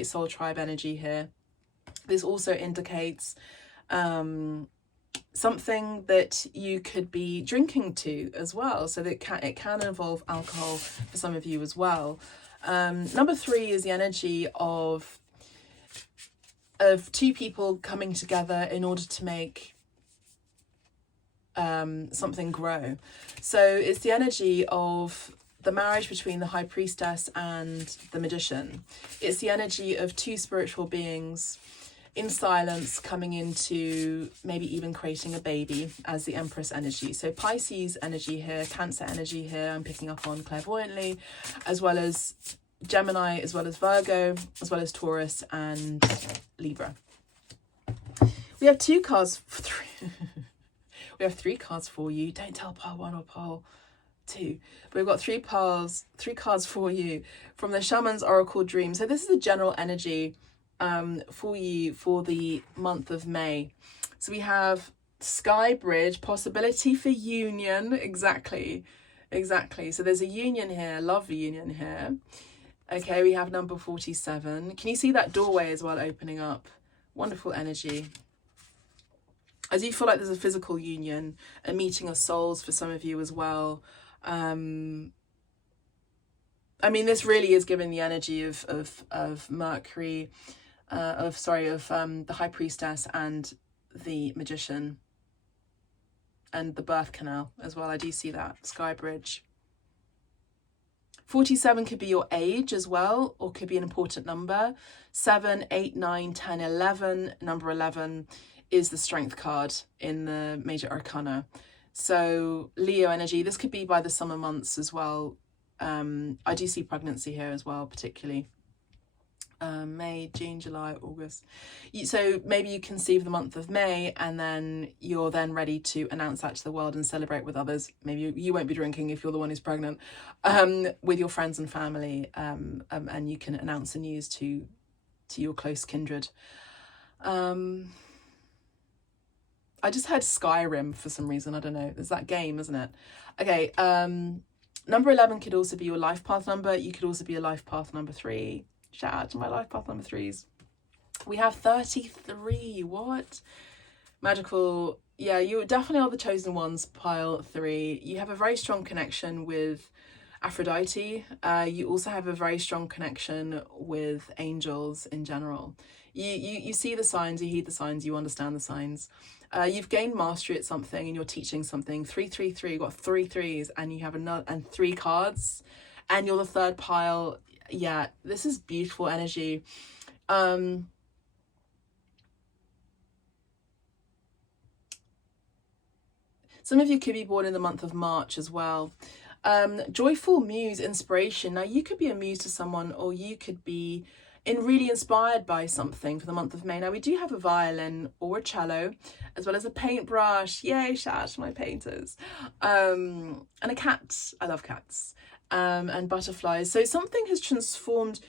soul tribe energy here. This also indicates something that you could be drinking to as well, so that it can involve alcohol for some of you as well. Number 3 is the energy of 2 people coming together in order to make something grow. So it's the energy of the marriage between the High Priestess and the Magician. It's the energy of 2 spiritual beings in silence coming into maybe even creating a baby as the Empress energy. So Pisces energy here, Cancer energy here, I'm picking up on clairvoyantly, as well as Gemini, as well as Virgo, as well as Taurus and Libra. We have 2 cards for 3. We have 3 cards for you. Don't tell pile 1 or pile 2. But we've got 3 cards for you from the Shaman's Oracle Dream. So this is the general energy for you for the month of May. So we have Sky Bridge, possibility for union. Exactly. So there's a union here, love union here. Okay, we have number 47. Can you see that doorway as well opening up? Wonderful energy. I do feel like there's a physical union, a meeting of souls for some of you as well. I mean, this really is giving the energy of Mercury, the High Priestess and the Magician, and the birth canal as well. I do see that sky bridge. 47 could be your age as well, or could be an important number. 7, 8, 9, 10, 11. Number 11 is the strength card in the major arcana. So Leo energy, this could be by the summer months as well. I do see pregnancy here as well, particularly. May, June, July, August. So maybe you conceive the month of May, and then you're then ready to announce that to the world and celebrate with others. Maybe you won't be drinking if you're the one who's pregnant, with your friends and family, and you can announce the news to your close kindred. I just heard Skyrim for some reason. I don't know. There's that game, isn't it? Okay. Number 11 could also be your life path number. You could also be a life path number 3. Shout out to my life path number 3s. We have 33. What? Magical. Yeah, you definitely are the chosen ones, pile 3. You have a very strong connection with Aphrodite. You also have a very strong connection with angels in general. You see the signs, you heed the signs, you understand the signs. You've gained mastery at something and you're teaching something. 3, 3, 3. You've got 3 3s and you have another and 3 cards, and you're the third pile. Yeah, this is beautiful energy. Some of you could be born in the month of March as well. Joyful muse, inspiration. Now you could be a muse to someone, or you could be really inspired by something for the month of May. Now we do have a violin or a cello, as well as a paintbrush. Yay, shout out to my painters. And a cat. I love cats. And butterflies. So something has transformed.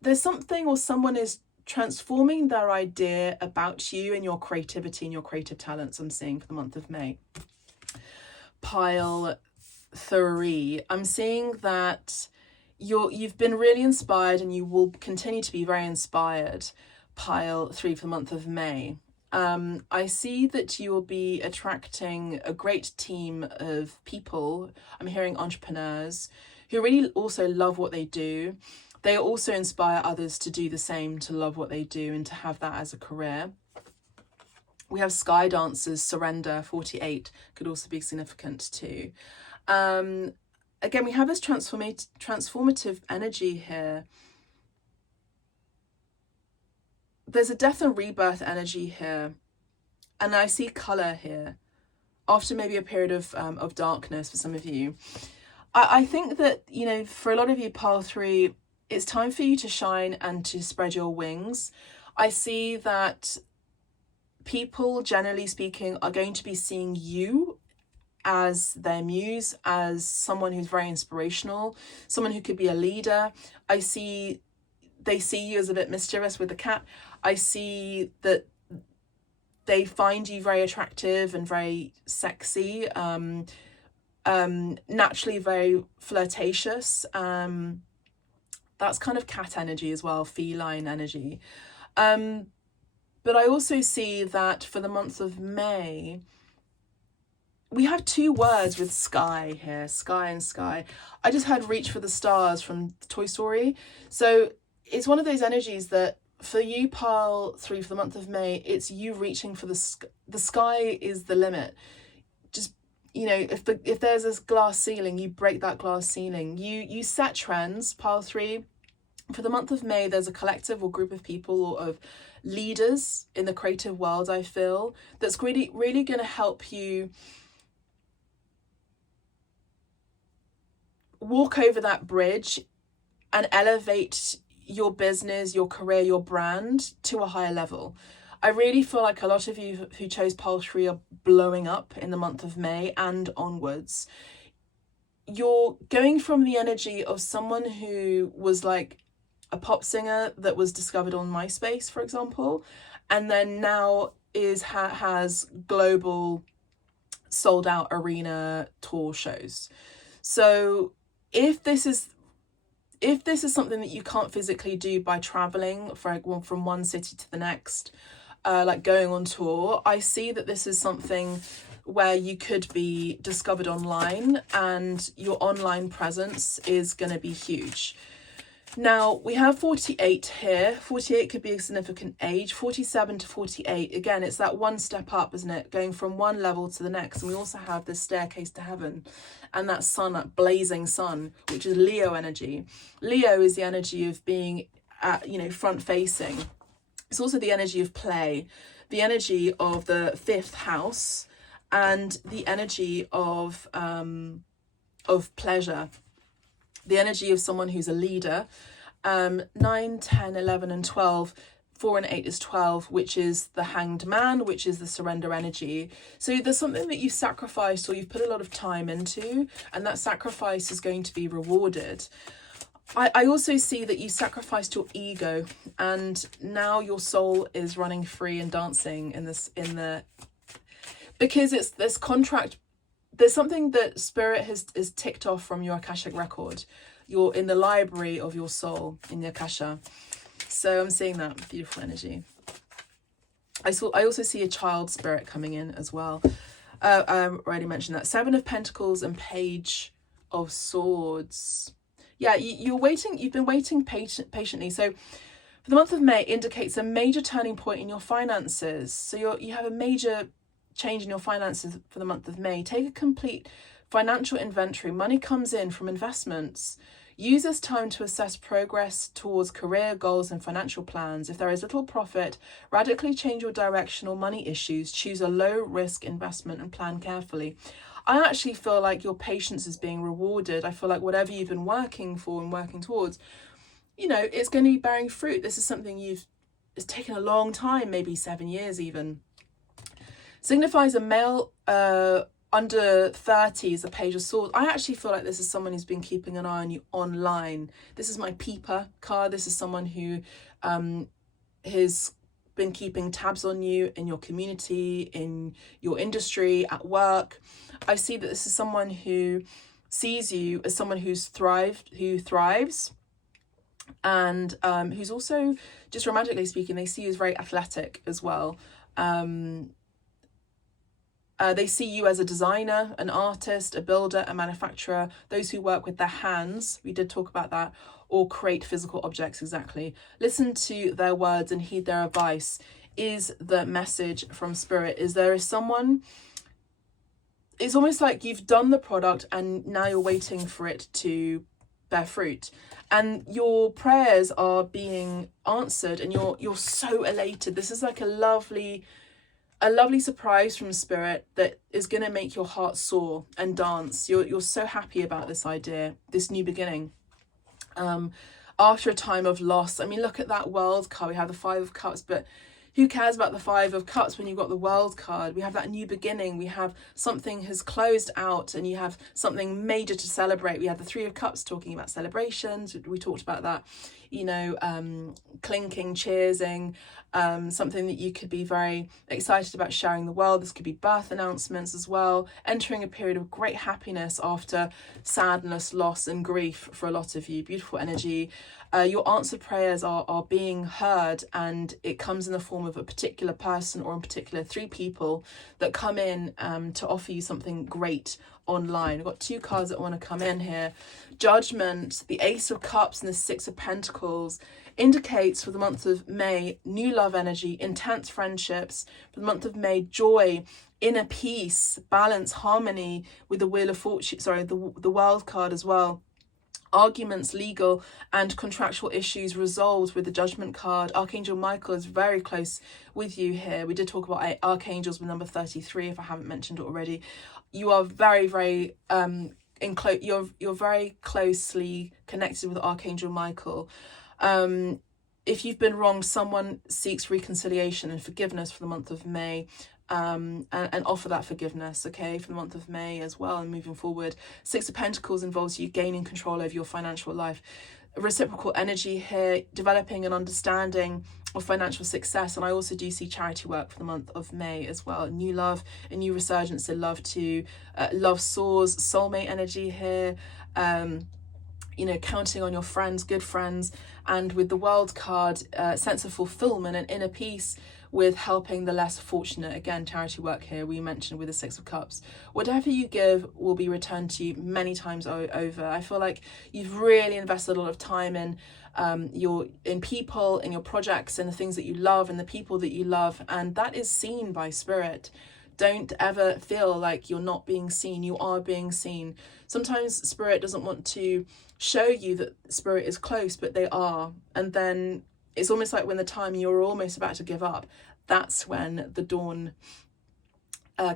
There's something or someone is transforming their idea about you and your creativity and your creative talents, I'm seeing for the month of May. Pile 3. I'm seeing that you've been really inspired and you will continue to be very inspired. Pile 3 for the month of May. I see that you will be attracting a great team of people. I'm hearing entrepreneurs who really also love what they do. They also inspire others to do the same, to love what they do and to have that as a career. We have sky dancers, surrender, 48, could also be significant too. Again, we have this transformative energy here. There's a death and rebirth energy here, and I see colour here after maybe a period of darkness for some of you. I think that, you know, for a lot of you, pile 3, it's time for you to shine and to spread your wings. I see that people, generally speaking, are going to be seeing you as their muse, as someone who's very inspirational, someone who could be a leader. They see you as a bit mischievous with the cat. I see that they find you very attractive and very sexy, naturally very flirtatious. That's kind of cat energy as well, feline energy. But I also see that for the month of May, we have 2 words with sky here, sky and sky. I just heard reach for the stars from Toy Story. So it's one of those energies that for you, pile 3 for the month of May, it's you reaching for the sky is the limit. Just, you know, if there's this glass ceiling, you break that glass ceiling. You set trends, pile 3. For the month of May, there's a collective or group of people or of leaders in the creative world, I feel, that's really, really going to help you walk over that bridge and elevate your business, your career, your brand to a higher level. I really feel like a lot of you who chose pile 3 are blowing up in the month of May and onwards. You're going from the energy of someone who was like a pop singer that was discovered on MySpace, for example, and then now has global sold out arena tour shows. So if this is something that you can't physically do by traveling from one city to the next, like going on tour, I see that this is something where you could be discovered online, and your online presence is going to be huge. Now, we have 48 here. 48 could be a significant age. 47 to 48, again, it's that one step up, isn't it? Going from one level to the next. And we also have this staircase to heaven, and that sun, that blazing sun, which is Leo energy. Leo is the energy of being, front facing. It's also the energy of play, the energy of the 5th house, and the energy of pleasure. The energy of someone who's a leader. 9, 10, 11 and 12, 4 and 8 is 12, which is the Hanged Man, which is the surrender energy. So there's something that you've sacrificed or you've put a lot of time into, and that sacrifice is going to be rewarded. I also see that you sacrificed your ego, and now your soul is running free and dancing because it's this contract. There's something that spirit is ticked off from your Akashic record. You're in the library of your soul in the Akasha. So I'm seeing that beautiful energy. I also see a child spirit coming in as well. I already mentioned that. 7 of Pentacles and Page of Swords. Yeah, you're waiting. You've been waiting patiently. So for the month of May indicates a major turning point in your finances. So you have a major change in your finances for the month of May. Take a complete financial inventory. Money comes in from investments. Use this time to assess progress towards career goals and financial plans. If there is little profit, radically change your direction or money issues. Choose a low risk investment and plan carefully. I actually feel like your patience is being rewarded. I feel like whatever you've been working for and working towards, it's going to be bearing fruit. This is something it's taken a long time, maybe 7 years even. Signifies a male under 30 is the Page of Swords. I actually feel like this is someone who's been keeping an eye on you online. This is my peeper card. This is someone who has been keeping tabs on you in your community, in your industry, at work. I see that this is someone who sees you as someone who thrives, and who's also, just romantically speaking, they see you as very athletic as well. They see you as a designer, an artist, a builder, a manufacturer, those who work with their hands. We did talk about that. Or create physical objects, exactly. Listen to their words and heed their advice is the message from Spirit. There is someone, it's almost like you've done the product and now you're waiting for it to bear fruit. And your prayers are being answered and you're so elated. This is like a lovely surprise from Spirit that is going to make your heart soar and dance. You're so happy about this idea, this new beginning. After a time of loss. I mean, look at that World card. We have the 5 of Cups, but who cares about the 5 of Cups when you've got the World card? We have that new beginning. We have something has closed out and you have something major to celebrate. We have the 3 of Cups talking about celebrations. We talked about that, clinking, cheersing, something that you could be very excited about sharing the world. This could be birth announcements as well. Entering a period of great happiness after sadness, loss and grief for a lot of you. Beautiful energy. Your answered prayers are being heard, and it comes in the form of a particular person or in particular 3 people that come in to offer you something great online. I've got 2 cards that want to come in here. Judgment, the Ace of Cups and the 6 of Pentacles indicates for the month of May, new love energy, intense friendships. For the month of May, joy, inner peace, balance, harmony with the Wheel of Fortune, the World card as well. Arguments, legal and contractual issues resolved with the Judgment card. Archangel Michael is very close with you here. We did talk about archangels with number 33 if I haven't mentioned it already. You are very, very you're very closely connected with Archangel Michael. If you've been wronged, someone seeks reconciliation and forgiveness for the month of May. And offer that forgiveness, okay, for the month of May as well and moving forward. 6 of Pentacles involves you gaining control over your financial life. Reciprocal energy here, developing an understanding of financial success. And I also do see charity work for the month of May as well. New love, a new resurgence in love too. Love soars, soulmate energy here. Counting on your friends, good friends. And with the World card, sense of fulfillment and inner peace with helping the less fortunate. Again, charity work here, we mentioned with the Six of Cups. Whatever you give will be returned to you many times over. I feel like you've really invested a lot of time in people, in your projects, and the things that you love, and the people that you love, and that is seen by spirit. Don't ever feel like you're not being seen. You are being seen. Sometimes spirit doesn't want to show you that spirit is close, but they are. And then it's almost like when the time you're almost about to give up, that's when the dawn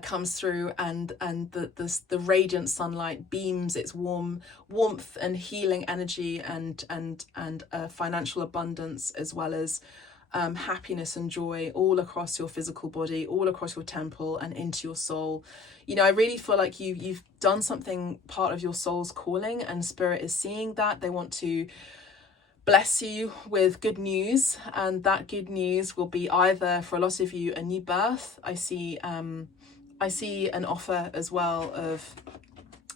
comes through, and the radiant sunlight beams its warmth and healing energy, and financial abundance, as well as happiness and joy all across your physical body, all across your temple and into your soul. You know, I really feel like you've done something, part of your soul's calling, and spirit is seeing that. They want to bless you with good news, and that good news will be either, for a lot of you, a new birth. I see an offer as well of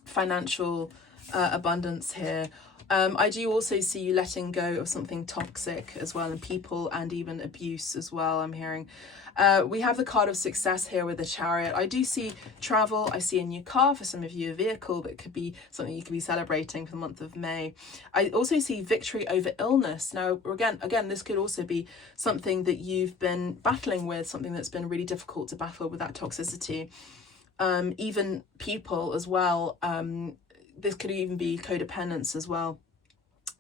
financial abundance here. I do also see you letting go of something toxic as well, and people, and even abuse as well, I'm hearing. We have the card of success here with the Chariot. I do see travel. I see a new car, for some of you, a vehicle that could be something you could be celebrating for the month of May. I also see victory over illness. Now, again, this could also be something that you've been battling with, something that's been really difficult to battle with, that toxicity. Even people as well. This could even be codependence as well,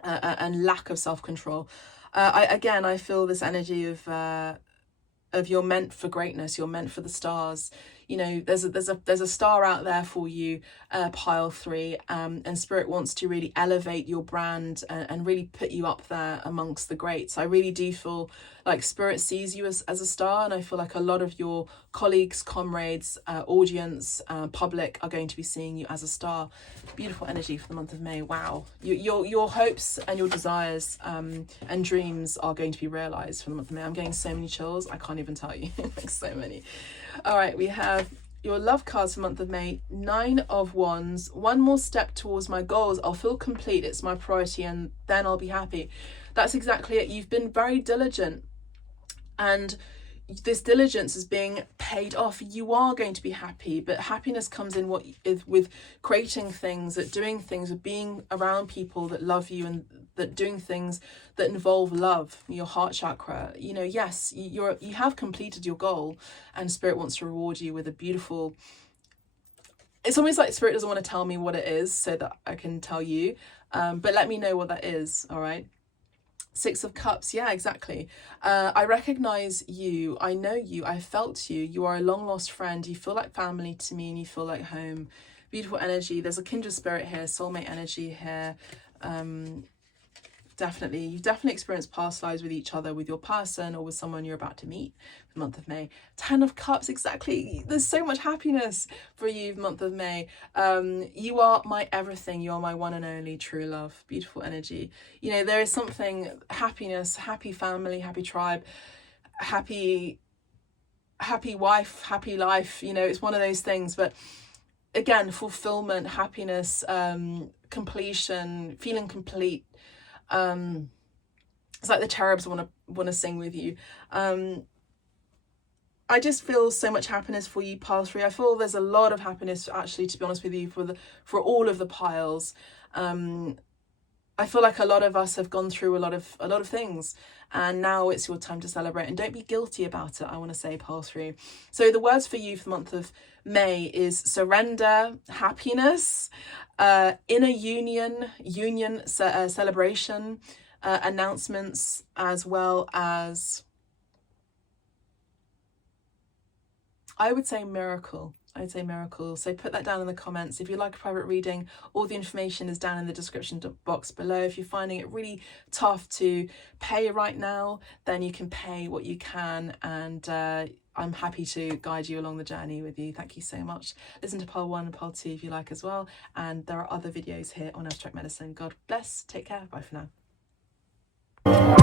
and lack of self-control. I feel this energy of you're meant for greatness, you're meant for the stars. You know, there's a star out there for you, pile 3, and spirit wants to really elevate your brand and really put you up there amongst the greats. I really do feel like spirit sees you as a star, and I feel like a lot of your colleagues, comrades, audience, public are going to be seeing you as a star. Beautiful energy for the month of May. Wow, your hopes and your desires and dreams are going to be realized for the month of May. I'm getting so many chills, I can't even tell you. Like, so many. All right, we have your love cards for the month of May. 9 of Wands. One more step towards my goals. I'll feel complete. It's my priority, and then I'll be happy. That's exactly it. You've been very diligent, and this diligence is being paid off. You are going to be happy, but happiness comes in with creating things, at doing things, with being around people that love you, and that doing things that involve love, your heart chakra. You know, yes, you have completed your goal, and spirit wants to reward you with a beautiful, it's almost like spirit doesn't want to tell me what it is so that I can tell you, but let me know what that is. All right. 6 of Cups. Yeah, exactly. I recognize you. I know you. I felt you. You are a long lost friend. You feel like family to me, and you feel like home. Beautiful energy. There's a kindred spirit here, soulmate energy here. You've definitely experienced past lives with each other, with your person, or with someone you're about to meet for the month of May. 10 of Cups, exactly. There's so much happiness for you month of May. You are my everything. You are my one and only true love. Beautiful energy. You know, there is something, happiness, happy family, happy tribe, happy wife, happy life. You know, it's one of those things. But again, fulfillment, happiness, completion, feeling complete. It's like the cherubs want to sing with you. I just feel so much happiness for you, pile 3. I feel there's a lot of happiness, actually, to be honest with you, for all of the piles. I feel like a lot of us have gone through a lot of things, and now it's your time to celebrate, and don't be guilty about it. I want to say, pile 3. So the words for you for the month of May is surrender, happiness, inner union, celebration, announcements, as well as, I would say, miracle. I'd say miracle. So put that down in the comments. If you like a private reading, all the information is down in the description box below. If you're finding it really tough to pay right now, then you can pay what you can, and I'm happy to guide you along the journey with you. Thank you so much. Listen to pile 1 and pile 2 if you like as well, and there are other videos here on abstract medicine. God bless. Take care. Bye for now.